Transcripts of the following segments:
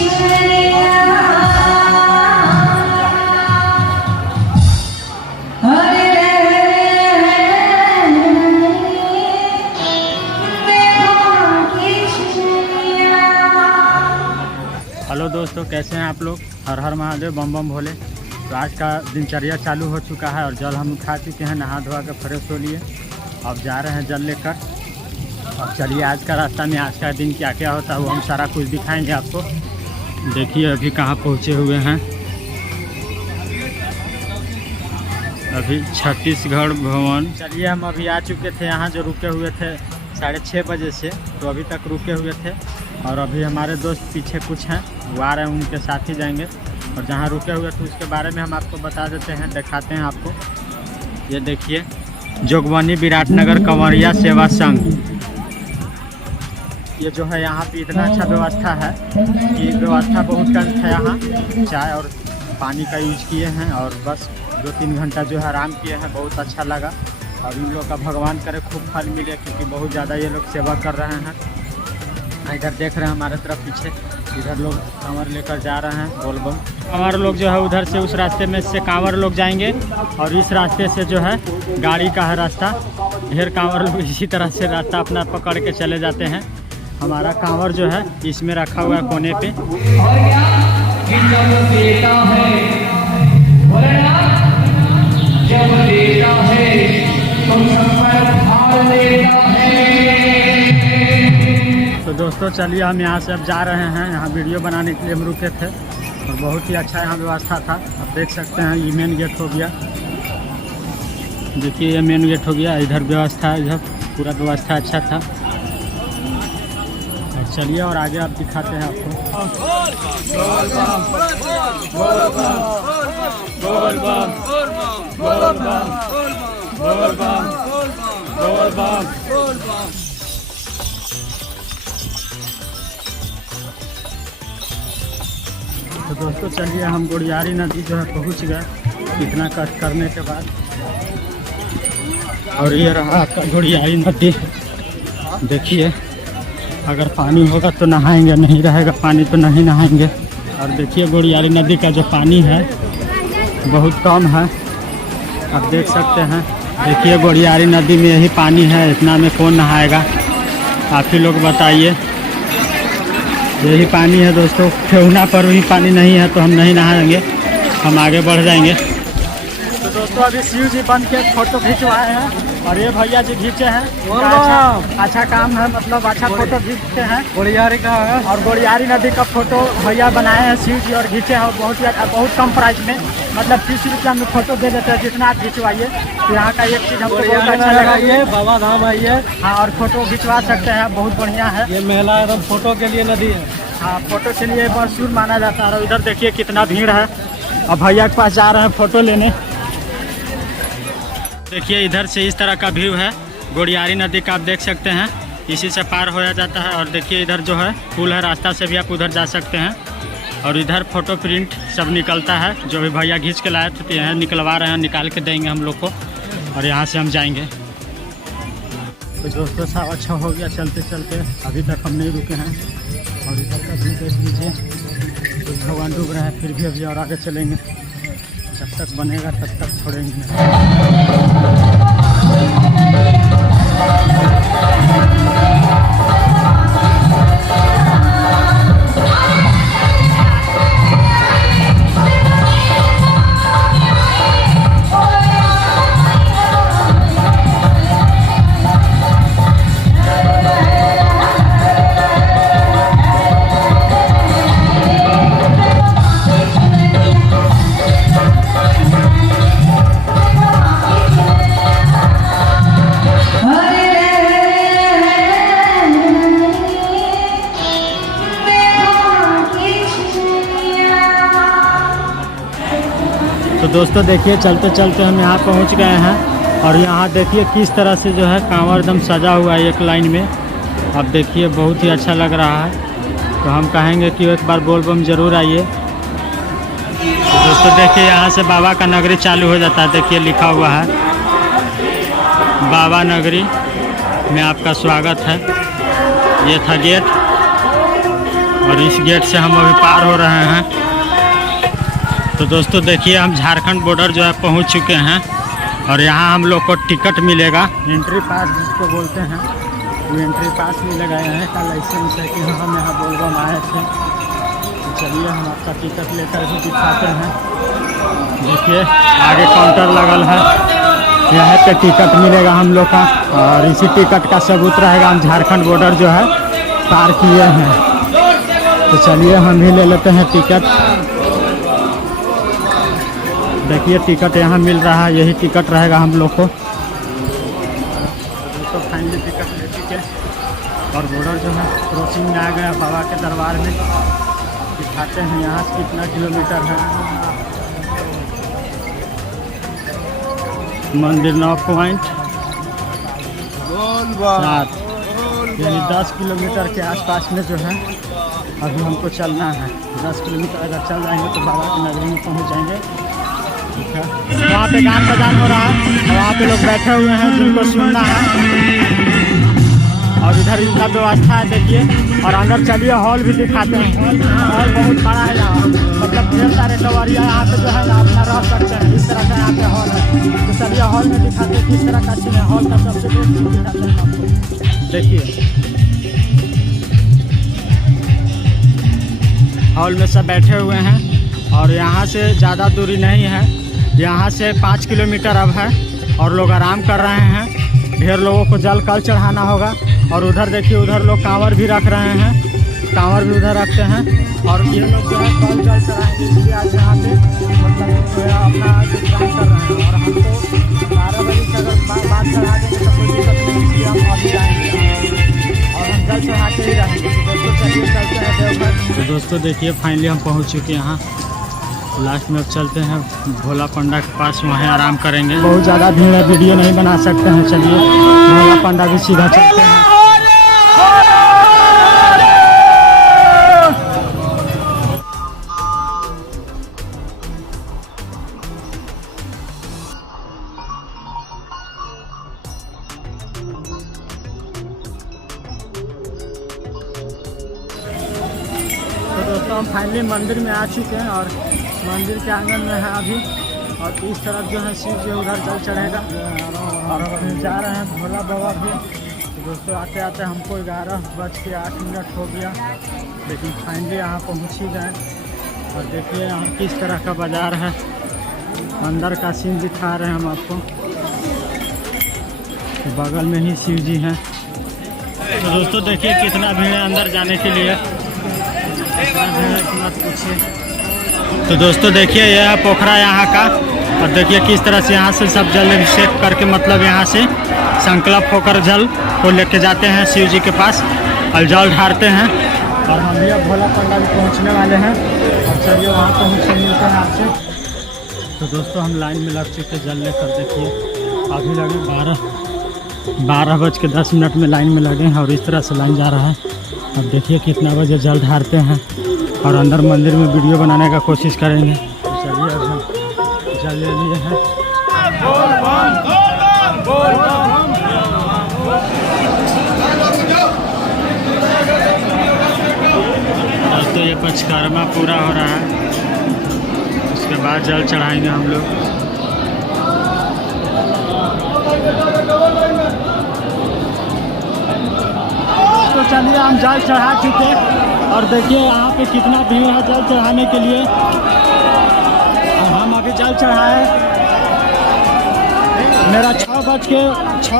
Hello दोस्तों, कैसे हैं आप लोग। हर हर महादेव, बम बम भोले। तो आज का दिनचर्या चालू हो चुका है और जल हम उठा चुके हैं, नहा धोवा के फ्रेश हो लिए। अब जा रहे हैं जल लेकर। अब चलिए आज का रास्ता में आज का दिन क्या क्या होता है वो हम सारा कुछ दिखाएंगे आपको। देखिए अभी कहाँ पहुँचे हुए हैं। अभी छत्तीसगढ़ भवन। चलिए हम अभी आ चुके थे यहाँ, जो रुके हुए थे 6:30 बजे से, तो अभी तक रुके हुए थे। और अभी हमारे दोस्त पीछे कुछ हैं, वो आ रहे हैं, उनके साथ ही जाएंगे। और जहाँ रुके हुए थे उसके बारे में हम आपको बता देते हैं, दिखाते हैं आपको। ये देखिए, जोगबनी विराटनगर कंवरिया सेवा संघ। ये जो है यहाँ पे इतना अच्छा व्यवस्था है कि व्यवस्था बहुत कम है। यहाँ चाय और पानी का यूज किए हैं और बस 2-3 घंटा जो है आराम किए हैं। बहुत अच्छा लगा। और इन लोग का भगवान करे खूब फल मिले, क्योंकि बहुत ज़्यादा ये लोग सेवा कर रहे हैं। इधर देख रहे हैं हमारे तरफ पीछे, इधर लोग कांवर लेकर जा रहे हैं बोलबम। कांवर लोग जो है उधर से उस रास्ते में से कांवर लोग जाएंगे और इस रास्ते से जो है गाड़ी का है रास्ता। ढेर कांवर लोग इसी तरह से रास्ता अपना पकड़ के चले जाते हैं। हमारा कांवर जो है इसमें रखा हुआ है कोने पे। तो दोस्तों चलिए हम यहाँ से अब जा रहे हैं। यहाँ वीडियो बनाने के लिए हम रुके थे और बहुत ही अच्छा यहाँ व्यवस्था था। आप देख सकते हैं, ये मेन गेट हो गया। देखिए ये मेन गेट हो गया। इधर व्यवस्था, इधर पूरा व्यवस्था अच्छा था। और चलिए और आगे आप दिखाते हैं आपको। तो दोस्तों चलिए हम गोड़ियारी नदी जो है पहुंच गए, इतना कष्ट करने के बाद। और ये रहा आपका गोड़ियारी नदी। देखिए अगर पानी होगा तो नहाएंगे, नहीं रहेगा पानी तो नहीं नहाएंगे। और देखिए गोड़ियारी नदी का जो पानी है बहुत कम है, आप देख सकते हैं। देखिए गोड़ियारी नदी में यही पानी है, इतना में कौन नहाएगा, आप ही लोग बताइए। यही पानी है दोस्तों। ठेहुना पर भी पानी नहीं है तो हम नहीं नहाएंगे, हम आगे बढ़ जाएंगे। तो दोस्तों अभी शिव जी बन के फोटो खिंचवाए हैं और ये भैया जी खींचे हैं। अच्छा काम है, मतलब अच्छा फोटो खींचते हैं गोड़ियारी का है। और गोड़ियारी नदी का फोटो भैया बनाए हैं शिव जी और खींचे हैं। बहुत कम प्राइस में, मतलब 30 रुपया में फोटो दे देते हैं, जितना आप खिंचवाइए। तो यहाँ का एक चीज़ हमको बहुत अच्छा लगा, ये बाबा धाम है ये। हाँ, और फोटो खिंचवा सकते हैं, बहुत बढ़िया है। ये मेला एकदम फोटो के लिए नदी है। हाँ, फोटो के लिए मशहूर माना जाता है। और इधर देखिए कितना भीड़ है। अब भैया के पास जा रहे हैं फोटो लेने। देखिए इधर से इस तरह का व्यू है गोड़ियारी नदी का, आप देख सकते हैं। इसी से पार होया जाता है। और देखिए इधर जो है पुल है, रास्ता से भी आप उधर जा सकते हैं। और इधर फोटो प्रिंट सब निकलता है, जो भी भैया खींच के लाए थे यहाँ निकलवा रहे हैं, निकाल के देंगे हम लोग को। और यहाँ से हम जाएंगे। तो दोस्तों सब अच्छा हो गया चलते चलते, अभी तक हम नहीं रुके हैं। और इधर का भी देख लीजिए, तो भगवान डूब रहे हैं, फिर भी अभी और आगे चलेंगे। जब तक बनेगा तब तक छोड़ेंगे नहीं। तो दोस्तों देखिए चलते चलते हम यहाँ पहुँच गए हैं। और यहाँ देखिए किस तरह से जो है कांवर एकदम सजा हुआ है एक लाइन में। अब देखिए बहुत ही अच्छा लग रहा है। तो हम कहेंगे कि एक बार बोलबम ज़रूर आइए। तो दोस्तों देखिए यहाँ से बाबा का नगरी चालू हो जाता है। देखिए लिखा हुआ है बाबा नगरी में आपका स्वागत है। ये था गेट। और इस गेट से हम अभी पार हो रहे हैं। तो दोस्तों देखिए हम झारखंड बॉर्डर जो है पहुंच चुके हैं और यहाँ हम लोग को टिकट मिलेगा, एंट्री पास जिसको बोलते हैं, वो एंट्री पास मिलेगा। यहाँ का लाइसेंस है कि हम यहाँ बोलबम आए थे। तो चलिए हम आपका टिकट लेकर भी दिखाते हैं। देखिए आगे काउंटर लगल है, यहाँ पे टिकट मिलेगा हम लोग का और इसी टिकट का सबूत रहेगा हम झारखंड बॉर्डर जो है पार किए हैं। तो चलिए हम भी ले लेते हैं टिकट। देखिए टिकट यहाँ मिल रहा है, यही टिकट रहेगा हम लोग को। तो फाइनली टिकट ले चुके और बॉर्डर जो है क्रॉसिंग में आ गया बाबा के दरबार में। दिखाते हैं यहाँ से कितना किलोमीटर है। मंदिर 9.7 यानी 10 किलोमीटर के आसपास में जो है अभी हमको चलना है। 10 किलोमीटर अगर चल जाएंगे तो बाबा के नगरी में पहुँच जाएंगे। ठीक है, वहाँ पे गान बजान हो रहा है, वहाँ पे लोग बैठे हुए हैं जिनको सुनना है और इधर इनका व्यवस्था है। देखिए और अंदर चलिए हॉल भी दिखाते हैं। हॉल बहुत बड़ा है यहाँ, मतलब ढेर सारे कवरिया यहाँ पे जो है ना अपना रह सकते हैं। इस तरह का यहाँ पे हॉल है। तो चलिए हॉल में दिखाते हैं किस तरह का सीन है। हॉल का सबसे बेस्ट दिखाते हैं आपको। देखिए हॉल में सब बैठे हुए हैं और यहाँ से ज़्यादा दूरी नहीं है, यहाँ से 5 किलोमीटर अब है और लोग आराम कर रहे हैं। ढेर लोगों को जल कल चढ़ाना होगा और उधर देखिए उधर लोग कांवर भी रख रहे हैं, कांवर भी उधर रखते हैं और ये लोग जो है कल जल चढ़ाएंगे, इसलिए आज यहाँ पे मतलब अपना विश्राम कर रहे हैं। और हमको 12 बजे से अगर बात चढ़ा देंगे तो कोई दिक्कत नहीं, इसलिए हम अभी आएंगे और हम जल चढ़ा के ही रहेंगे। तो दोस्तों चलिए चलते हैं देवघर। तो दोस्तों देखिए फाइनली हम पहुँच चुके हैं यहाँ। लास्ट में अब चलते हैं भोला पंडा के पास, वहाँ आराम करेंगे। बहुत ज़्यादा भीड़ है, वीडियो नहीं बना सकते हैं। चलिए भोला पंडा भी सीधा चलते हैं। तो दोस्तों हम फाइनली मंदिर में आ चुके हैं और मंदिर के आंगन में है अभी और इस तरफ जो है शिव जी उधर जल चढ़ेगा और अब जा रहे हैं भोला बाबा भी। तो दोस्तों आते आते हमको 11:08 हो गया, लेकिन फाइनली यहाँ पहुँच ही गए। और देखिए यहाँ किस तरह का बाज़ार है, अंदर का सीन दिखा रहे हैं हम आपको। बगल में ही शिव जी हैं। तो दोस्तों देखिए कितना भीड़ है अंदर जाने के लिए, मत पूछिए। तो दोस्तों देखिए यह है पोखरा यहाँ का और देखिए किस तरह से यहाँ से सब जल अभिषेक करके मतलब यहाँ से संकल्प होकर जल को लेके जाते हैं शिव जी के पास और जल ढारते हैं। और हम भी अब भोला पंडा भी पहुँचने वाले हैं और चलिए वहाँ पहुँच के मिलते हैं आपसे। तो दोस्तों हम लाइन में लग चुके जल लेकर। देखिए अभी लगे 12:10 में लाइन में लगे हैं और इस तरह से लाइन जा रहा है। अब देखिए कितना बजे जल ढारते हैं और अंदर मंदिर में वीडियो बनाने का कोशिश करेंगे। तो चलिए अब हम जल ले लिए हैं। दोस्तों ये पंचकर्मा पूरा हो रहा है, उसके बाद जल चढ़ाएंगे हम लोग। तो चलिए हम जल चढ़ा चुके और देखिए यहाँ पे कितना भीड़ है जल चढ़ाने के लिए। और हम अभी जल चढ़ाए, मेरा 6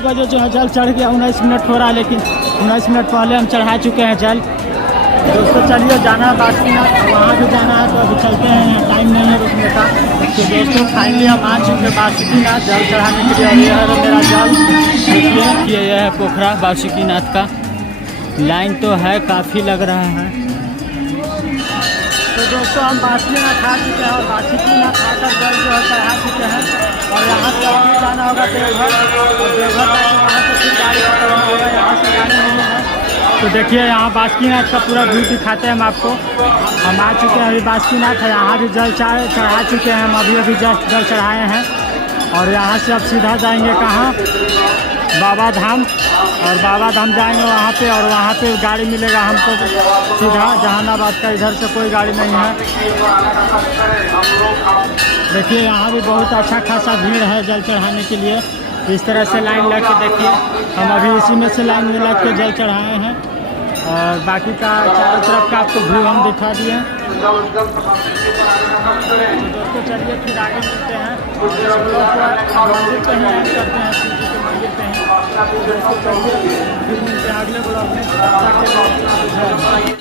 बजे जो है जल चढ़ गया। 19 मिनट हो रहा है, लेकिन 19 मिनट पहले हम चढ़ा चुके हैं जल। दोस्तों चलिए जाना है बासुकीनाथ, वहाँ भी जाना है तो अभी चलते हैं, टाइम नहीं है रुकने का। तो दोस्तों फाइनली हम आ चुके हैं बासुकीनाथ जल चढ़ाने के लिए। और यह है मेरा जल, देखिए यह है पोखरा बासुकीनाथ का। लाइन तो है, काफ़ी लग रहा है। तो दोस्तों हम बासुकीनाथ आ चुके हैं और बासुकीनाथ आकर जल जो है चढ़ा चुके हैं और यहाँ से अभी जाना होगा देवघर। और देवघर जाकर वहाँ से फिर गाड़ी पकड़ना होगा, यहाँ से गाड़ी नहीं है। तो देखिए यहाँ बासुकीनाथ का पूरा व्यू दिखाते हैं हम आपको। हम आ चुके हैं अभी बासुकीनाथ है, यहाँ भी जल चढ़ा चुके हैं हम, अभी जल चढ़ाए हैं। और यहाँ से अब सीधा जाएंगे कहाँ, बाबा धाम, और बाबा धाम जाएंगे वहाँ पे, और वहाँ पे गाड़ी मिलेगा हमको सीधा जहानाबाद का, इधर से कोई गाड़ी नहीं है। देखिए यहाँ भी बहुत अच्छा खासा भीड़ है जल चढ़ाने के लिए। इस तरह से लाइन लग के देखिए, हम अभी इसी में से लाइन में लग के जल चढ़ाए हैं, और बाकी का चारों तरफ का आपको व्यू हम दिखा दिए। दोस्तों चलिए फिर आगे मिलते हैं, मंदिर पे ही एंड करते हैं, शिव जी के मंदिर पे ही। दोस्तों चलिए फिर मिलते हैं अगले ब्लॉग में।